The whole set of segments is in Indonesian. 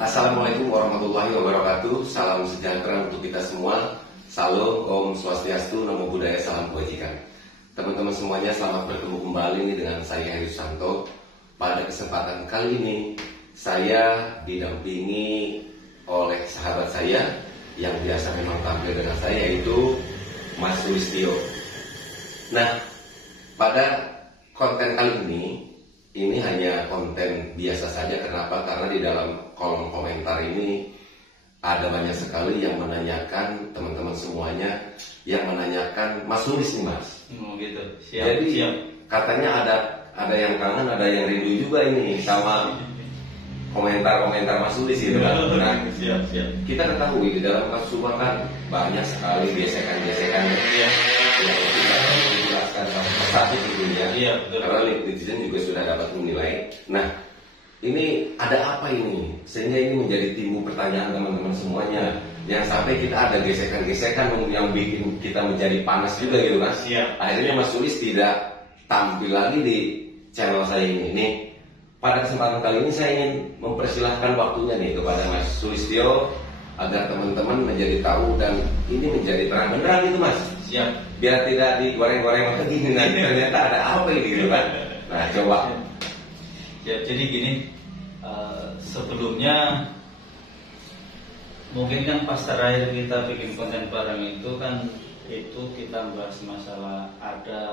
Assalamualaikum warahmatullahi wabarakatuh. Salam sejahtera untuk kita semua. Salam, Om Swastiastu, Namo Buddhaya, salam kebajikan. Teman-teman semuanya, selamat bertemu kembali nih dengan saya Heri Susanto. Pada kesempatan kali ini saya didampingi oleh sahabat saya yang biasa memang tampil dengan saya, yaitu Mas Sulistyo. Nah, pada konten kali ini hanya konten biasa saja. Kenapa? Karena di dalam kolom komentar ini ada banyak sekali yang menanyakan, teman-teman semuanya yang menanyakan Mas Sulis nih Mas. Gitu. Siap, jadi siap. Katanya ada yang kangen, ada yang rindu juga ini sama komentar-komentar Mas Sulis gitu kan. Nah, siap. kita ketahui di dalam kasus Subang kan banyak sekali gesekan-gesekan yang tidak dijelaskan satu gitu ya. Iya, betul. Karena netizen juga sudah dapat menilai. Nah, ini ada apa ini? Sehingga ini menjadi timbul pertanyaan teman-teman semuanya. Yang sampai kita ada gesekan-gesekan yang bikin kita menjadi panas juga gitu kan. Siap. Akhirnya Mas Sulis tidak tampil lagi di channel saya ini. Nih, pada kesempatan kali ini saya ingin mempersilahkan waktunya nih kepada Mas Sulistyo agar teman-teman menjadi tahu dan ini menjadi terang benderang gitu Mas. Siap. Biar tidak digoreng-goreng lagi nanti ternyata ada apa ini gitu kan. Nah, coba. Ya, jadi gini, sebelumnya mungkin kan pas terakhir kita bikin konten bareng itu kan kita bahas masalah ada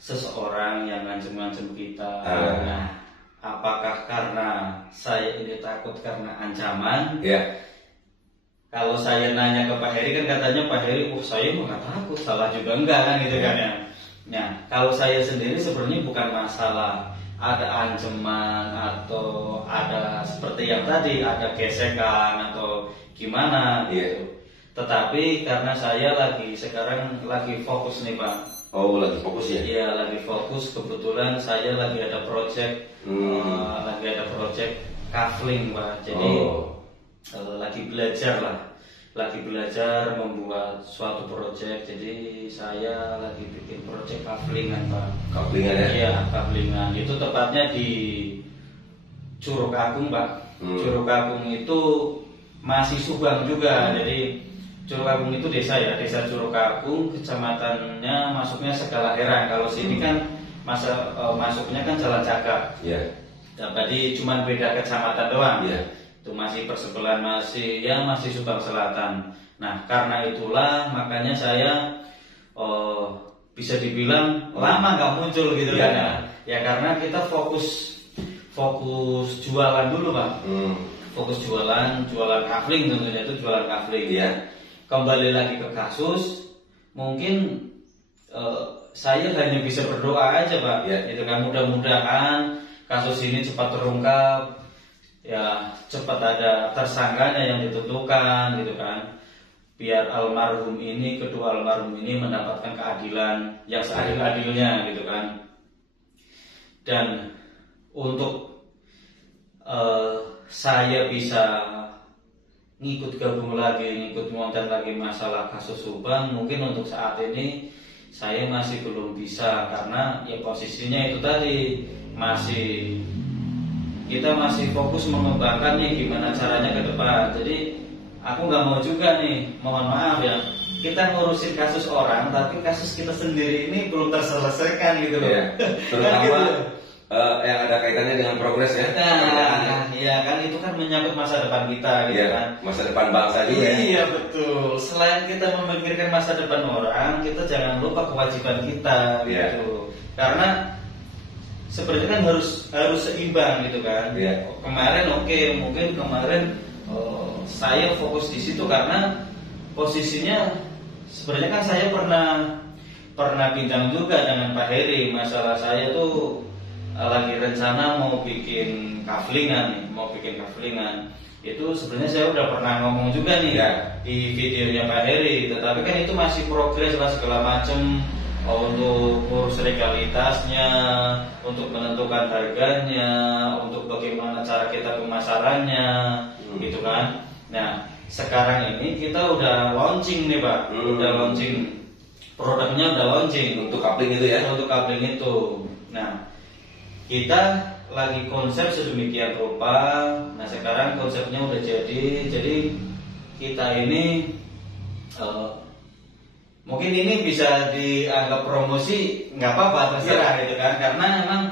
seseorang yang ngancem-ngancem kita. Nah, apakah karena saya ini takut karena ancaman? Ya. Kalau saya nanya ke Pak Heri kan katanya Pak Heri, saya mah nggak takut, salah juga enggak kan gitu kan ya. Nah, kalau saya sendiri sebenarnya bukan masalah ada ancaman atau ada seperti yang tadi ada gesekan atau gimana gitu. Tetapi karena saya sekarang lagi fokus nih Pak. Oh, lagi fokus ya? Iya, lagi fokus. Kebetulan saya lagi ada project, kafling Pak. Jadi lagi belajar membuat suatu project. Jadi saya lagi bikin project kaflingan Pak. Kaflingan ya? Iya, kaflingan. Itu tepatnya di Curug Agung Pak. Curug Agung itu masih Subang juga. Jadi Curug Agung itu desa ya, desa Curug Agung, kecamatannya masuknya Segalaherang. Kalau sini kan masuknya kan Jalan Cagak. Iya. Nah, tadi cuma beda kecamatan doang. Iya. Itu masih persebelahan masih Subang Selatan. Nah, karena itulah makanya saya bisa dibilang lama nggak muncul gitu kan ya. Ya karena kita fokus jualan dulu Pak. Fokus jualan kafling, tentunya itu jualan kafling. Iya. Kembali lagi ke kasus, mungkin saya hanya bisa berdoa aja Pak. Itu kan mudah-mudahan kasus ini cepat terungkap, ya cepat ada tersangkanya yang ditentukan gitu kan. Biar kedua almarhum ini mendapatkan keadilan yang seadil-adilnya gitu kan. Dan untuk saya bisa ngikut ngonten lagi masalah kasus Subang, mungkin untuk saat ini saya masih belum bisa karena ya posisinya itu tadi kita masih fokus mengembangkan nih gimana caranya ke depan. Jadi aku nggak mau juga nih, mohon maaf ya, kita ngurusin kasus orang tapi kasus kita sendiri ini belum terselesaikan gitu loh. Ya, terutama yang ada kaitannya dengan progres ya. Nah, iya kan itu kan menyangkut masa depan kita gitu kan. Masa depan bangsa juga. Iya betul. Selain kita memikirkan masa depan orang, kita jangan lupa kewajiban kita gitu. Karena sebenarnya kan harus seimbang gitu kan. Kemarin mungkin kemarin saya fokus di situ karena posisinya sebenarnya kan saya pernah bincang juga dengan Pak Heri. Masalah saya tuh lagi rencana mau bikin kaflingan. Itu sebenarnya saya udah pernah ngomong juga nih di videonya Pak Heri, tetapi kan itu masih progres lah segala macam untuk urus legalitasnya, untuk menentukan harganya, untuk bagaimana cara kita pemasarannya, gitu kan. Nah, sekarang ini kita udah launching nih Pak, udah launching produknya udah launching untuk coupling itu ya. Untuk coupling itu. Nah, kita lagi konsep sedemikian rupa. Nah, sekarang konsepnya udah jadi. Jadi kita ini mungkin ini bisa dianggap promosi, nggak apa-apa terserah gitu kan. Karena memang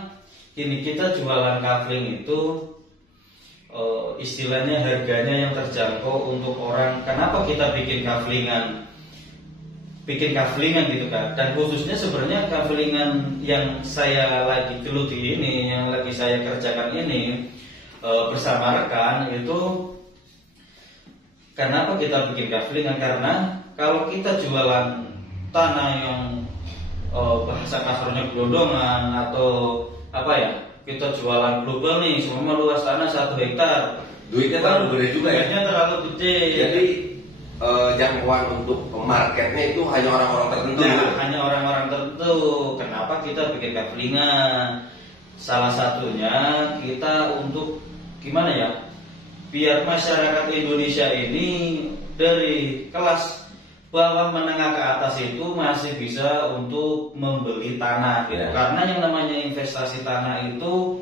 ini kita jualan coupling itu istilahnya harganya yang terjangkau untuk orang. Kenapa kita bikin couplingan gitu kan? Dan khususnya sebenarnya couplingan yang saya lagi geluti ini, yang lagi saya kerjakan ini bersama rekan itu, kenapa kita bikin couplingan? Karena kalau kita jualan tanah yang bahasa kasarnya gelondongan atau apa ya, kita jualan global nih, semua luas tanah 1 hektar, duitnya terlalu gede juga ya. Duitnya terlalu gede. Jadi jangkauan untuk marketnya itu hanya orang-orang tertentu. Nah, hanya orang-orang tertentu. Kenapa kita bikin couplingan? Salah satunya kita untuk gimana ya? Biar masyarakat Indonesia ini dari kelas bawah menengah ke atas itu masih bisa untuk membeli tanah gitu. Karena yang namanya investasi tanah itu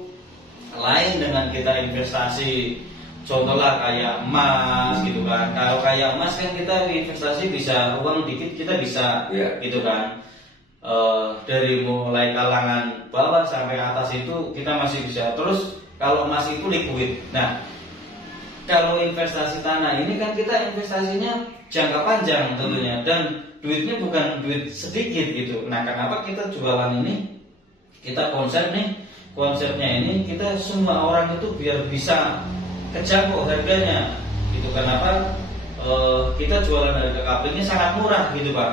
lain dengan kita investasi, contohlah kayak emas gitu kan. Kalau kayak emas kan kita investasi bisa uang dikit kita bisa gitu kan. Dari mulai kalangan bawah sampai atas itu kita masih bisa. Terus kalau emas itu liquid. Nah, kalau investasi tanah ini kan kita investasinya jangka panjang tentunya, dan duitnya bukan duit sedikit gitu. Nah, kenapa kita jualan ini? Kita konsepnya ini kita semua orang itu biar bisa kejangkau harganya gitu. Kenapa kita jualan harga couplingnya sangat murah gitu Pak.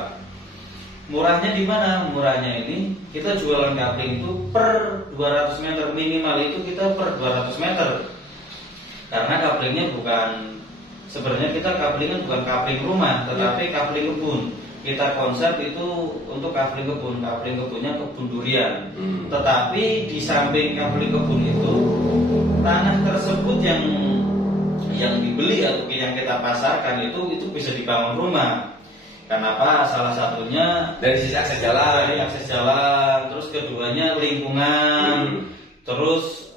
Murahnya di mana? Murahnya ini kita jualan coupling itu per 200 meter, minimal itu kita per 200 meter. Karena couplingnya sebenarnya kita couplingan bukan coupling rumah, tetapi coupling kebun. Kita konsep itu untuk coupling kebun. Coupling kebunnya kebun durian. Tetapi di samping coupling kebun itu, tanah tersebut yang dibeli atau yang kita pasarkan itu bisa dibangun rumah. Kenapa? Salah satunya dari sisi akses jalan, terus keduanya lingkungan, terus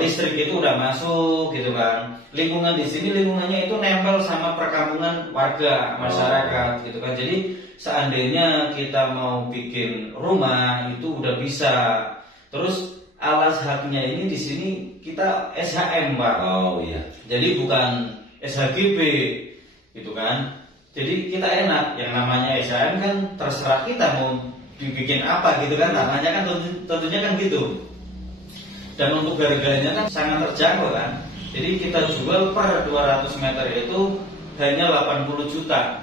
listrik itu udah masuk gitu kan. Lingkungan di sini lingkungannya itu nempel sama perkampungan warga masyarakat gitu kan. Jadi seandainya kita mau bikin rumah itu udah bisa. Terus alas haknya ini di sini kita SHM Pak. Oh iya. Jadi bukan SHGB gitu kan. Jadi kita enak, yang namanya SHM kan terserah kita mau dibikin apa gitu kan. Namanya kan tentunya kan gitu. Dan untuk harganya kan sangat terjangkau kan. Jadi kita jual per 200 meter itu hanya 80 juta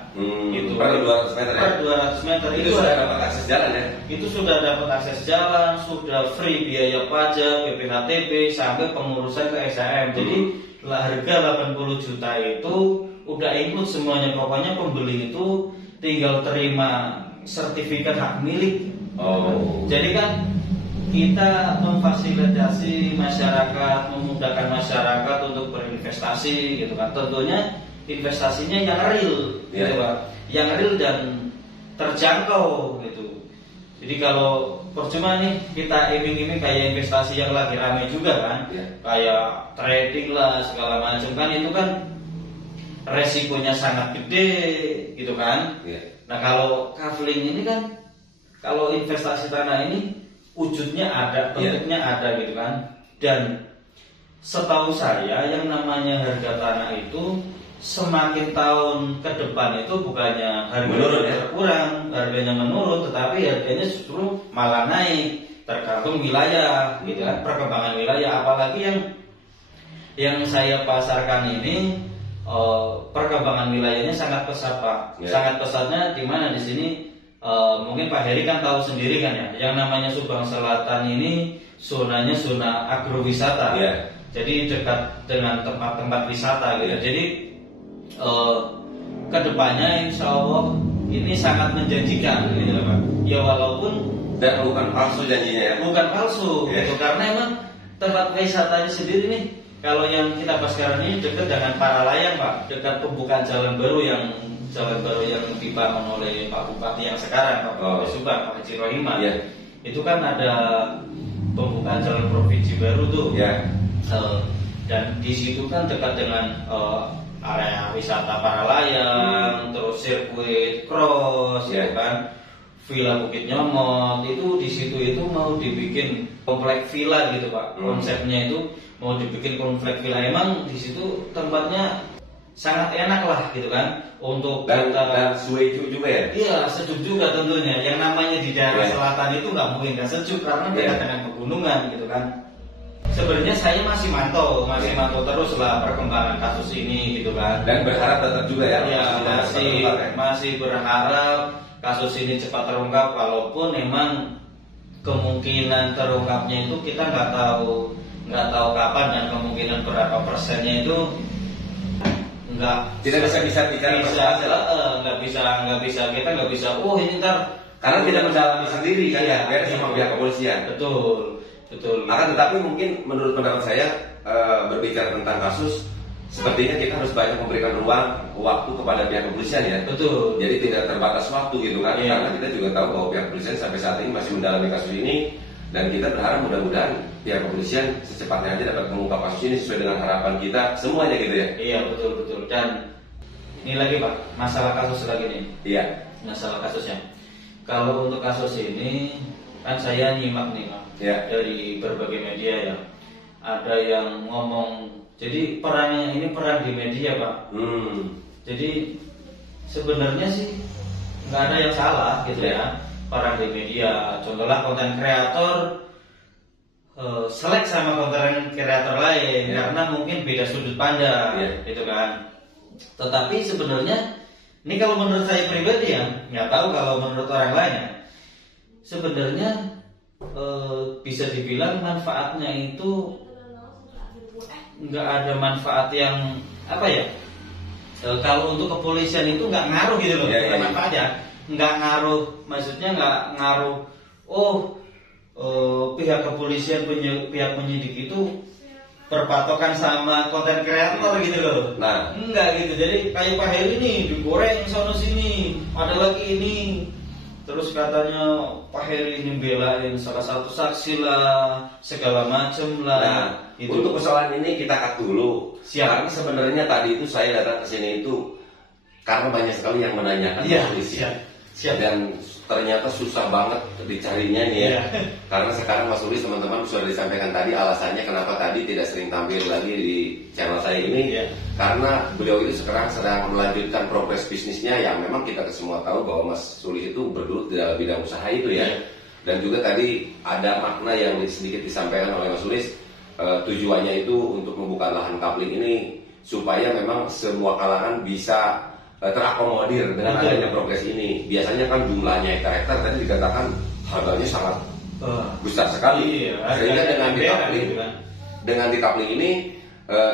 gitu. Per 200 meter Per 200 meter itu sudah dapat akses jalan ya? Itu sudah dapat akses jalan, sudah free biaya pajak, BPHTB, sampai pengurusan ke SHM. Jadi harga 80 juta itu udah include semuanya. Pokoknya pembeli itu tinggal terima sertifikat hak milik. Jadi kan kita memfasilitasi masyarakat, memudahkan masyarakat untuk berinvestasi gitu kan. Tentunya investasinya yang real gitu Pak. Yang real dan terjangkau gitu. Jadi kalau percuma nih kita iming-iming kayak investasi yang lagi ramai juga kan, kayak trading lah segala macam kan, itu kan resikonya sangat gede gitu kan. Nah, kalau coupling ini kan, kalau investasi tanah ini wujudnya ada, bentuknya ada gitu kan. Dan setahu saya yang namanya harga tanah itu semakin tahun ke depan itu bukannya harganya berkurang, harganya menurun, tetapi harganya justru malah naik, tergantung wilayah gitu kan, perkembangan wilayah. Apalagi yang saya pasarkan ini perkembangan wilayahnya sangat pesat Pak. Sangat pesatnya di mana di sini. Mungkin Pak Heri kan tahu sendiri kan ya, yang namanya Subang Selatan ini zonanya zona agrowisata, jadi dekat dengan tempat-tempat wisata gitu. Jadi kedepannya insya Allah ini sangat menjanjikan gitu Pak. Ya walaupun dan bukan palsu janjinya ya. Bukan palsu gitu, karena emang tempat wisatanya sendiri nih. Kalau yang kita bahas sekarang ini dekat dengan Paralayang Pak, dekat pembukaan jalan baru yang jalan baru yang dibangun oleh Pak Bupati yang sekarang, Pak Bupati Subang, Pak Haji Rohimah, itu kan ada pembukaan jalan provinsi baru tuh, dan di situ kan dekat dengan area wisata para layang, terus sirkuit cross, ya kan, Villa Bukit Nyomot, itu di situ itu mau dibikin komplek villa gitu Pak, konsepnya itu mau dibikin komplek villa. Emang di situ tempatnya sangat enak lah gitu kan untuk dan sejuk juga ya. Iya, sejuk juga tentunya. Yang namanya di daerah selatan itu nggak mungkin nggak sejuk karena dekat dengan pegunungan gitu kan. Sebenarnya saya masih mantau terus lah perkembangan kasus ini gitu kan. Dan berharap tetap juga ya. Iya, masih berharap kasus ini cepat terungkap, walaupun memang kemungkinan terungkapnya itu kita nggak tahu kapan dan kemungkinan berapa persennya itu tidak bisa bicara nggak bisa kita nggak bisa ini ntar karena tidak mendalami sendiri kan ya, biar sama pihak kepolisian. Betul. Akan tetapi mungkin menurut pendapat saya berbicara tentang kasus sepertinya kita harus banyak memberikan ruang waktu kepada pihak kepolisian ya. Betul. Jadi tidak terbatas waktu gitu kan, karena kita juga tahu bahwa pihak kepolisian sampai saat ini masih mendalami kasus ini, dan kita berharap mudah-mudahan pihak kepolisian secepatnya aja dapat mengungkap kasus ini sesuai dengan harapan kita semuanya gitu ya. Iya, betul. Dan ini lagi Pak, masalah kasus lagi nih. Iya. Masalah kasusnya. Kalau untuk kasus ini kan saya nyimak nih Pak, dari berbagai media ya. Ada yang ngomong, jadi perangnya ini perang di media Pak. Jadi sebenarnya sih nggak ada yang salah gitu ya. Perang di media, contohnya konten kreator selek sama konten kreator lain karena mungkin beda sudut pandang, gitu kan. Tetapi sebenarnya ini kalau menurut saya pribadi ya, nggak tahu kalau menurut orang lain ya, sebenarnya bisa dibilang manfaatnya itu nggak ada manfaat yang apa ya. Kalau untuk kepolisian itu nggak ngaruh gitu loh, manfaatnya. Nggak ngaruh, maksudnya nggak ngaruh. Pihak kepolisian, pihak penyidik itu berpatokan sama konten kreator gitu loh. Nah, enggak gitu. Jadi kayak Pak Heri ini digoreng sono sini, ada lagi ini. Terus katanya Pak Heri ini belain salah satu saksi lah, segala macem lah. Nah, untuk persoalan ini kita cut dulu. Karena sebenarnya tadi itu saya datang ke sini itu karena banyak sekali yang menanyakan polisi. Dan ternyata susah banget dicarinya nih ya. Karena sekarang Mas Ulis teman-teman sudah disampaikan tadi alasannya kenapa tadi tidak sering tampil lagi di channel saya ini. Karena beliau itu sekarang sedang melanjutkan progres bisnisnya yang memang kita semua tahu bahwa Mas Ulis itu bergelut di dalam bidang usaha itu ya. Dan juga tadi ada makna yang sedikit disampaikan oleh Mas Ulis, tujuannya itu untuk membuka lahan kapling ini supaya memang semua kalangan bisa terakomodir dengan adanya progres ini. Biasanya kan jumlahnya hektar-hektar tadi dikatakan harganya sangat besar sekali. Sehingga dengan dikapling ini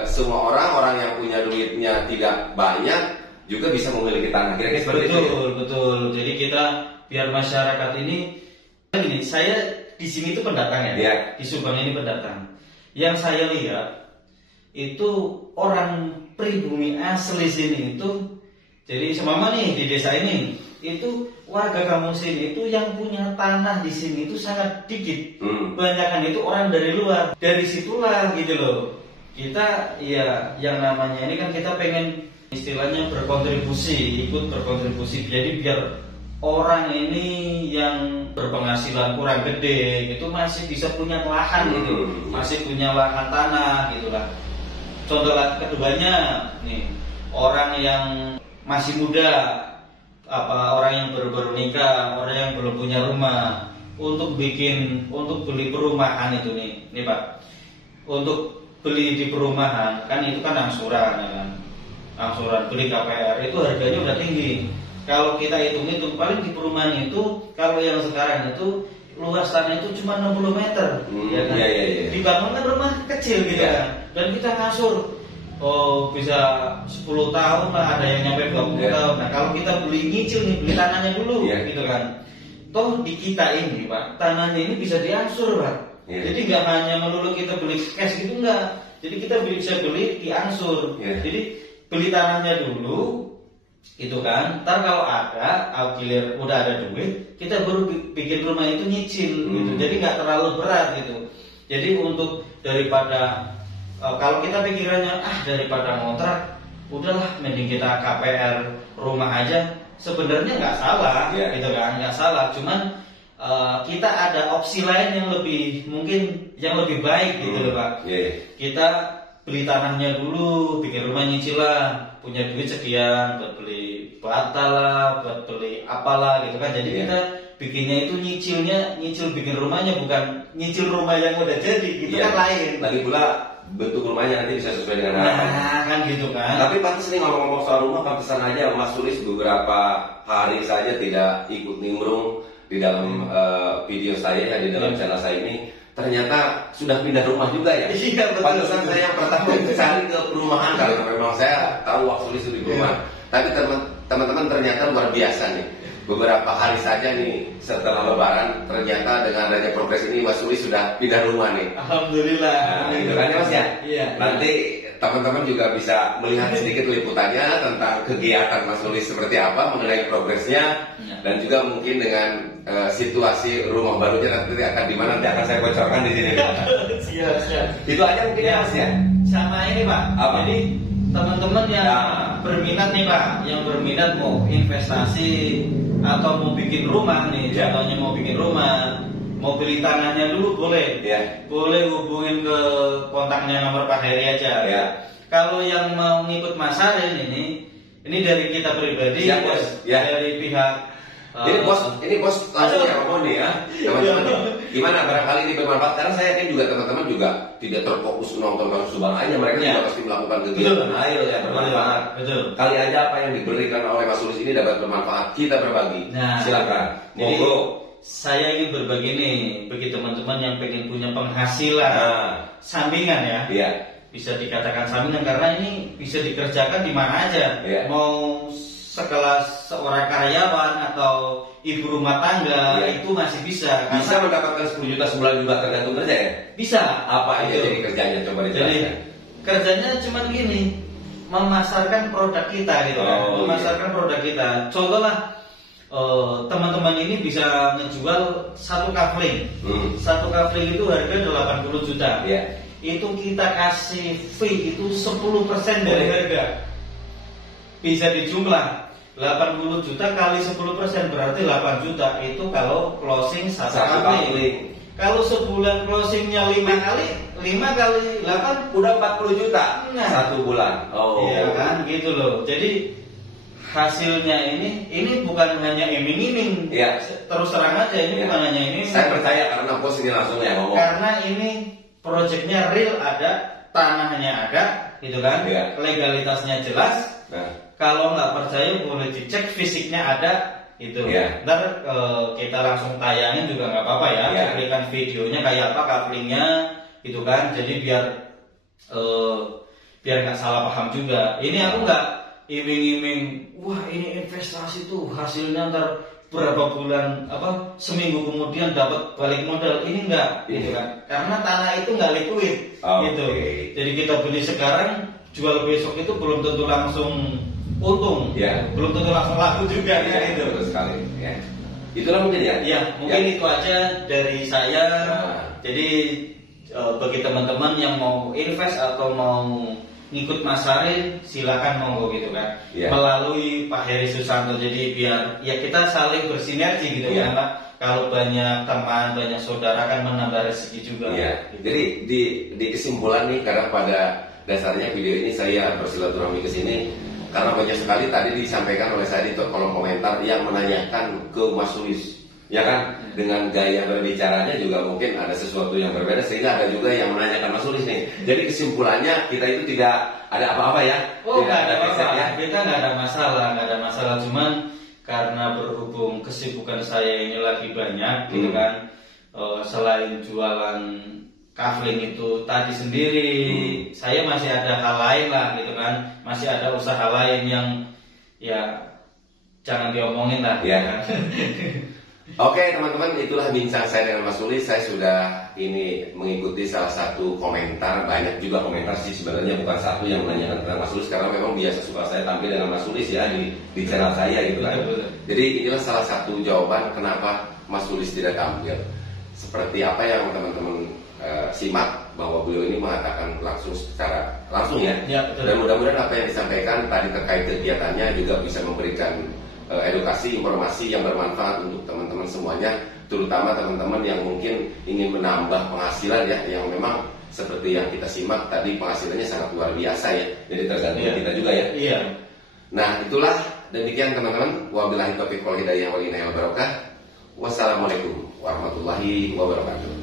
semua orang yang punya duitnya tidak banyak juga bisa memiliki tanah. Kira-kira seperti itu. Betul. Jadi kita biar masyarakat ini saya di sini itu pendatang ya. Di Subang ini pendatang. Yang saya lihat itu orang pribumi asli sini itu, jadi semama nih di desa ini itu warga kampung sini itu yang punya tanah di sini itu sangat dikit. Kebanyakan itu orang dari luar. Dari situlah gitu loh. Kita ya yang namanya ini kan kita pengen istilahnya berkontribusi, ikut berkontribusi. Jadi biar orang ini yang berpenghasilan kurang gede itu masih bisa punya lahan gitu, masih punya lahan tanah gitulah. Contoh keduanya nih, orang yang masih muda, orang yang baru nikah, orang yang belum punya rumah, untuk beli perumahan itu nih Pak, untuk beli di perumahan kan itu kan angsuran ya kan, angsuran beli KPR itu harganya udah tinggi. Kalau kita hitung paling di perumahan itu kalau yang sekarang itu luas tanah itu cuma 60 meter, ya kan? Dibangunkan rumah kecil gitu kan, dan kita ngasur. Bisa 10 tahun lah, ada yang nyampe 20 tahun. Nah kalau kita beli nyicil nih, beli tanahnya dulu gitu kan. Toh di kita ini Pak, tanahnya ini bisa diangsur Pak. Jadi nggak hanya melulu kita beli cash gitu, enggak. Jadi kita bisa beli diangsur. Jadi beli tanahnya dulu, gitu kan. Ntar kalau ada gilir udah ada duit, kita baru bikin rumah itu nyicil gitu. Jadi nggak terlalu berat gitu. Jadi untuk daripada kalau kita pikirannya daripada ngontrak, udahlah mending kita KPR rumah aja. Sebenarnya nggak salah, gitu kan, nggak salah. Cuman kita ada opsi lain yang lebih baik gitu loh Pak. Kita beli tanahnya dulu, bikin rumah nyicilan, punya duit sekian buat beli bata lah, buat beli apalah gitu kan. Jadi kita bikinnya itu nyicil bikin rumahnya, bukan nyicil rumah yang udah jadi, gitu kan lain. Lagi pula bentuk rumahnya nanti bisa sesuai dengan harapan. Kan gitu kan. Tapi pantas nih ngomong-ngomong soal rumah, pantesan aja Mas Sulis beberapa hari saja tidak ikut nimbrung di dalam video saya, di dalam channel saya ini. Ternyata sudah pindah rumah juga ya. Iya, betul. Pantesan saya pertama cari ke perumahan karena memang saya tahu Mas Sulis itu di rumah. Tapi teman-teman ternyata luar biasa nih. Beberapa hari saja nih setelah Lebaran, ternyata dengan adanya progres ini Mas Sulis sudah pindah rumah nih. Alhamdulillah. Nah, itu kan ya Mas ya. Iya. Nanti teman-teman juga bisa melihat sedikit liputannya tentang kegiatan Mas Sulis seperti apa mengenai progresnya, dan juga mungkin dengan situasi rumah barunya nanti akan di mana, nanti akan saya bocorkan di sini. Siap. Itu aja mungkin ya Mas ya. Sama ini Pak. Apa? Jadi teman-teman yang berminat nih Pak, yang berminat mau investasi atau mau bikin rumah nih, contohnya mau bikin rumah, mau beli tanahnya dulu boleh. Boleh hubungin ke kontaknya nomor Pak Heri aja. Kalau yang mau ngikut Mas Arin ini dari kita pribadi, dari pihak ini bos langsung yang ngomong nih ya, teman-teman. Gimana barangkali ini bermanfaat, karena saya yakin juga teman-teman juga tidak terfokus menonton Bang Subang aja, mereka juga pasti melakukan kegiatan ayo yang bermanfaat. Kali aja apa yang diberikan oleh Mas Sulis ini dapat bermanfaat, kita berbagi. Silakan. Jadi saya ingin berbagi nih bagi teman-teman yang pengen punya penghasilan sampingan ya. Bisa dikatakan sampingan karena ini bisa dikerjakan di mana aja. Mau sekelas seorang karyawan atau ibu rumah tangga itu masih bisa. Bisa mendapatkan 10 juta sebulan juga tergantung kerja ya? Bisa. Apa aja jadi kerjanya? Coba dijelaskan. Jadi kerjanya cuma gini, memasarkan produk kita gitu kan. Memasarkan produk kita. Contohlah teman-teman ini bisa ngejual satu kafling. Satu kafling itu harga 80 juta. Itu kita kasih fee itu 10% dari harga. Bisa dijumlah 80 juta kali 10% berarti 8 juta. Itu kalau closing satu kali. Kalau sebulan closingnya 5 kali 8 udah 40 juta satu bulan. Iya kan gitu loh. Jadi hasilnya ini bukan hanya iming-iming. Terus terang aja ini bukan hanya iming-iming. Saya percaya karena bos ini langsung ya ngomong. Karena ini proyeknya real, ada tanahnya ada gitu kan. Legalitasnya jelas. Kalau nggak percaya boleh dicek fisiknya ada itu. Ntar kita langsung tayangin juga nggak apa-apa ya. Berikan videonya kayak apa kaflingnya gitu kan. Jadi biar nggak salah paham juga. Ini aku nggak iming-iming. Wah ini investasi tuh hasilnya ntar berapa bulan seminggu kemudian dapat balik modal. Ini enggak gitu kan. Karena tanah itu nggak liquid gitu. Jadi kita beli sekarang jual besok itu belum tentu langsung untung, belum tentu langsung laku juga gitu. Betul sekali. Itulah mungkin mungkin itu aja dari saya. Jadi bagi teman-teman yang mau invest atau mau ngikut Mas Arin, silakan monggo gitu kan. Melalui Pak Heri Susanto. Jadi biar kita saling bersinergi gitu kan Pak. Kalau banyak teman, banyak saudara kan menambah rezeki juga. Gitu. Jadi di kesimpulan nih, karena pada dasarnya video ini saya bersilaturahmi ke sini karena banyak sekali tadi disampaikan oleh saya di kolom komentar yang menanyakan ke Mas Sulis, ya kan, dengan gaya berbicaranya juga mungkin ada sesuatu yang berbeda sehingga ada juga yang menanyakan Mas Sulis nih. Jadi kesimpulannya kita itu tidak ada apa-apa ya. Tidak ada masalah. Kita nggak ada masalah. Cuman karena berhubung kesibukan saya ini lagi banyak, gitu kan. Selain jualan kafling itu tadi sendiri, saya masih ada hal lain lah gitu kan, masih ada usaha lain yang jangan diomongin lah. Oke teman-teman, itulah bincang saya dengan Mas Sulis. Saya sudah ini mengikuti salah satu komentar, banyak juga komentar sih sebenarnya, bukan satu yang menanyakan tentang Mas Sulis, karena memang biasa suka saya tampil dengan Mas Sulis ya di channel saya gitu kan. Jadi inilah salah satu jawaban kenapa Mas Sulis tidak tampil. Seperti apa yang teman-teman simak, bahwa beliau ini mengatakan secara langsung ya, dan mudah-mudahan apa yang disampaikan tadi terkait kegiatannya juga bisa memberikan edukasi, informasi yang bermanfaat untuk teman-teman semuanya, terutama teman-teman yang mungkin ingin menambah penghasilan ya, yang memang seperti yang kita simak tadi penghasilannya sangat luar biasa ya, jadi tergantung kita juga ya. Iya. Nah itulah, demikian teman-teman. Wabillahi taufiq wal hidayah wal inayah wal barakah. Wassalamualaikum warahmatullahi wabarakatuh.